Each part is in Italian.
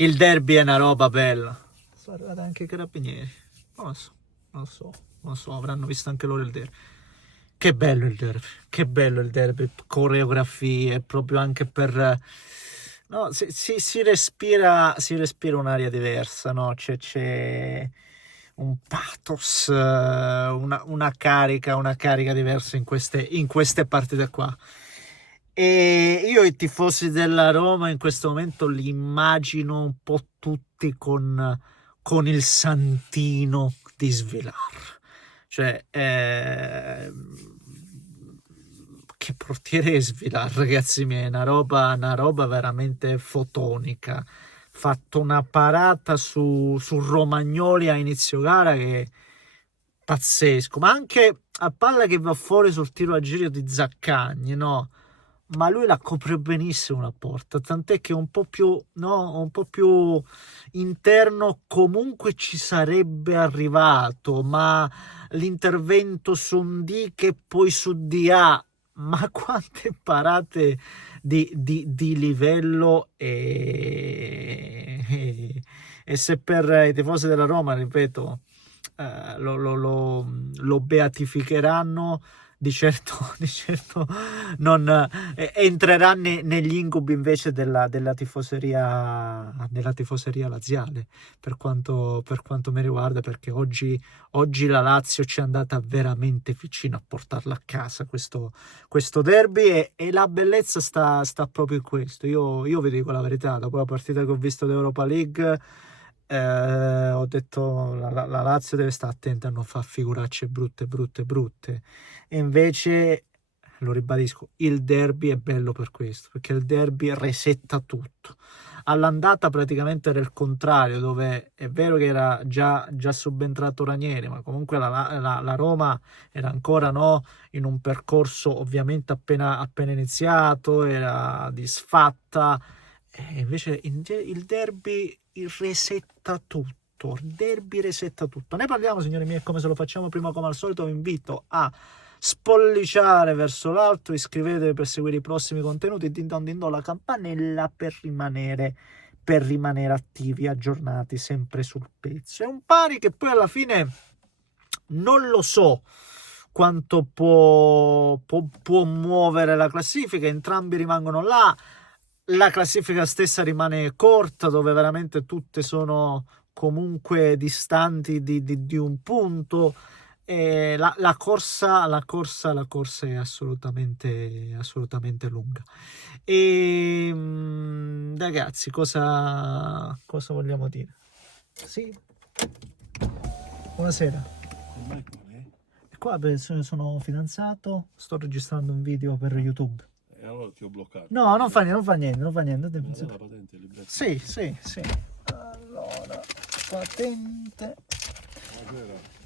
Il derby è una roba bella. Sono arrivati anche i carabinieri. Non lo so, non lo so, non lo so, avranno visto anche loro il derby. Che bello il derby, che bello il derby, coreografie, proprio anche per... No, si respira un'aria diversa, no? C'è un pathos, una carica diversa in queste partite qua. E io i tifosi della Roma in questo momento li immagino un po' tutti con il santino di Svilar. Cioè, che portiere è Svilar, ragazzi miei, una roba veramente fotonica. Fatto una parata su Romagnoli a inizio gara che è pazzesco, ma anche a palla che va fuori sul tiro a giro di Zaccagni, no? Ma lui la copre benissimo la porta, tant'è che un po' più, no, un po' più interno comunque ci sarebbe arrivato, ma l'intervento su Ndì che poi su DA, ma quante parate di livello e se per i tifosi della Roma, ripeto, lo beatificheranno, di certo non entrerà negli incubi invece della tifoseria laziale, per quanto mi riguarda, perché oggi la Lazio ci è andata veramente vicino a portarla a casa questo derby e la bellezza sta proprio in questo. Io vi dico la verità, dopo la partita che ho visto d'Europa League, ho detto la Lazio deve stare attenta a non far figuracce brutte. E invece, lo ribadisco, il derby è bello per questo, perché il derby resetta tutto. All'andata praticamente era il contrario, dove è vero che era già subentrato Ranieri, ma comunque la Roma era ancora, no, in un percorso ovviamente appena iniziato, era disfatta, e invece il derby resetta tutto. Il derby resetta tutto. Ne parliamo, signori miei, come se lo facciamo prima, come al solito vi invito a spolliciare verso l'alto, iscrivetevi per seguire i prossimi contenuti e din don la campanella per rimanere attivi, aggiornati, sempre sul pezzo. È un pari che poi alla fine non lo so quanto può muovere la classifica, entrambi rimangono là, la classifica stessa rimane corta, dove veramente tutte sono comunque distanti di un punto. E la corsa è assolutamente lunga. E ragazzi, cosa vogliamo dire? Sì, buonasera. Qua sono fidanzato, sto registrando un video per YouTube. E allora ti ho bloccato. No, non fa niente. La patente, il libretto. Sì. Allora, patente. Buonasera.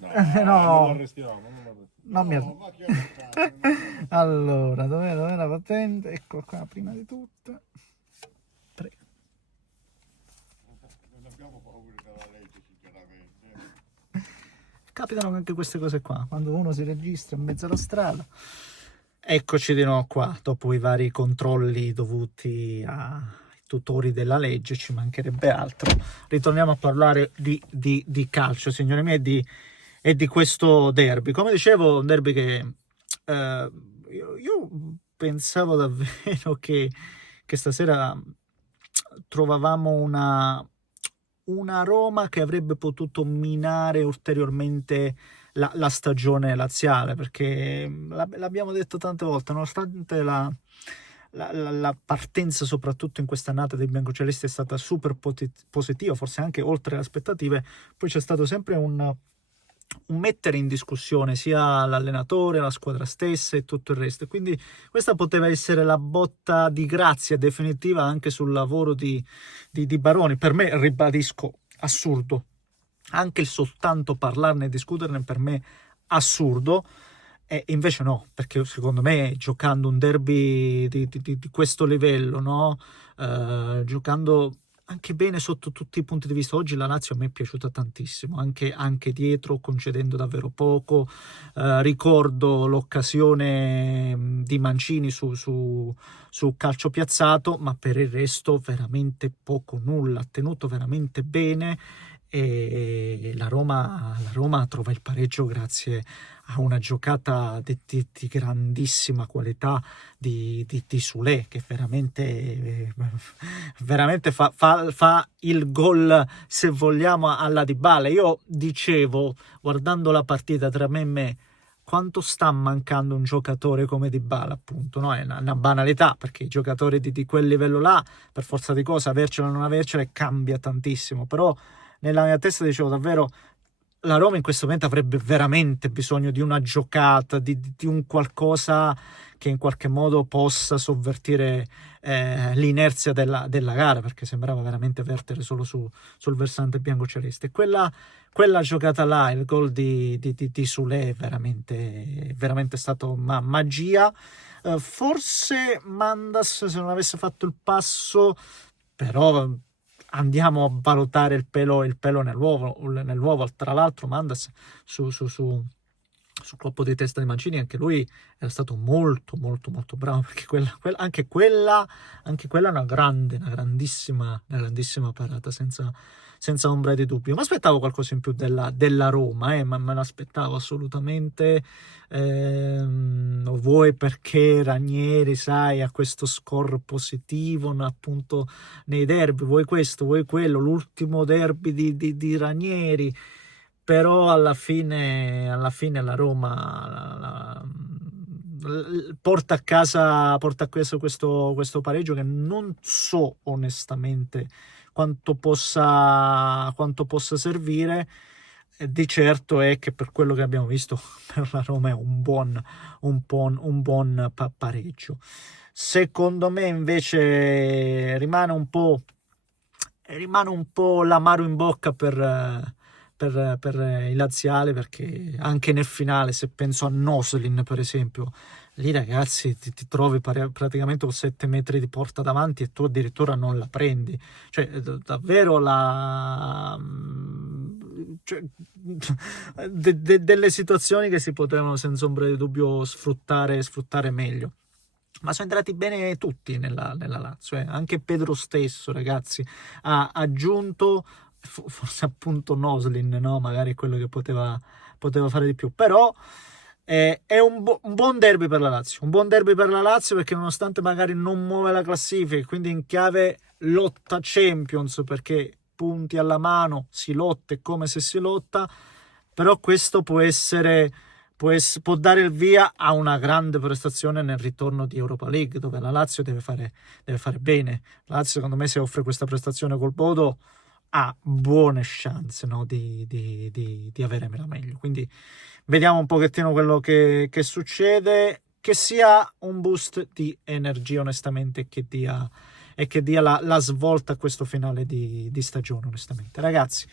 No. Non lo arrestiamo. Non mi Allora, dov'è la patente? Ecco qua, prima di tutto. Prego. Non abbiamo paura della legge, sinceramente. Capitano anche queste cose qua, quando uno si registra in mezzo alla strada. Eccoci di nuovo qua, dopo i vari controlli dovuti ai tutori della legge, ci mancherebbe altro. Ritorniamo a parlare di calcio, signori miei, e di questo derby. Come dicevo, un derby che io pensavo davvero che stasera trovavamo una Roma che avrebbe potuto minare ulteriormente la stagione laziale, perché l'abbiamo detto tante volte, nonostante la partenza soprattutto in quest'annata dei biancocelesti è stata super positiva, forse anche oltre le aspettative, poi c'è stato sempre un mettere in discussione sia l'allenatore, la squadra stessa e tutto il resto. Quindi questa poteva essere la botta di grazia definitiva anche sul lavoro di Baroni. Per me, ribadisco, assurdo. Anche il soltanto parlarne e discuterne per me assurdo. E invece no, perché secondo me giocando un derby di questo livello, no? Giocando anche bene sotto tutti i punti di vista. Oggi la Lazio a me è piaciuta tantissimo, anche dietro, concedendo davvero poco. Ricordo l'occasione di Mancini su calcio piazzato, ma per il resto veramente poco, nulla, ha tenuto veramente bene, e la Roma trova il pareggio grazie a una giocata di grandissima qualità di Soulé, che veramente fa il gol, se vogliamo, alla Dybala. Io dicevo, guardando la partita tra me e me, quanto sta mancando un giocatore come Dybala, appunto, no? È una banalità, perché i giocatori di quel livello là, per forza di cose, avercela o non avercela cambia tantissimo, però nella mia testa dicevo davvero, la Roma in questo momento avrebbe veramente bisogno di una giocata, di un qualcosa che in qualche modo possa sovvertire l'inerzia della gara, perché sembrava veramente vertere solo sul versante biancoceleste. Quella giocata là, il gol di Soulé, è veramente stato magia. Forse Mandas, se non avesse fatto il passo, però andiamo a valutare il pelo nell'uovo. Tra l'altro Mandas sul colpo di testa di Mancini, anche lui era stato molto molto molto bravo, perché anche quella è una grandissima parata, senza ombra di dubbio. Ma aspettavo qualcosa in più della Roma, ma me l'aspettavo assolutamente. Vuoi perché Ranieri, sai, ha questo score positivo, appunto, nei derby, vuoi questo, vuoi quello, l'ultimo derby di Ranieri, però alla fine la Roma porta a casa questo pareggio, che non so onestamente quanto possa servire. Di certo è che, per quello che abbiamo visto, per la Roma è un buon pareggio. Secondo me invece rimane un po' l'amaro in bocca per il laziale, perché anche nel finale, se penso a Noslin per esempio, lì ragazzi ti trovi praticamente con 7 metri di porta davanti e tu addirittura non la prendi, cioè davvero cioè, delle situazioni che si potevano senza ombra di dubbio sfruttare meglio. Ma sono entrati bene tutti nella Lazio, anche Pedro stesso, ragazzi, ha aggiunto, forse appunto Noslin, no? Magari quello che poteva fare di più, però è un buon derby per la Lazio, perché nonostante magari non muove la classifica, quindi in chiave lotta Champions, perché punti alla mano, si lotta, è come se si lotta, però questo può dare il via a una grande prestazione nel ritorno di Europa League, dove la Lazio deve fare bene. La Lazio, secondo me, se offre questa prestazione col Bodo, ha buone chance, no, di avere la meglio. Quindi vediamo un pochettino quello che succede, che sia un boost di energia onestamente, e che dia la svolta a questo finale di stagione, onestamente. Ragazzi,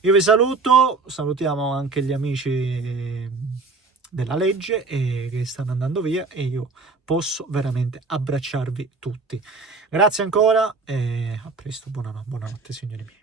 io vi salutiamo anche gli amici della legge che stanno andando via, e io posso veramente abbracciarvi tutti. Grazie ancora e a presto, buonanotte signori miei.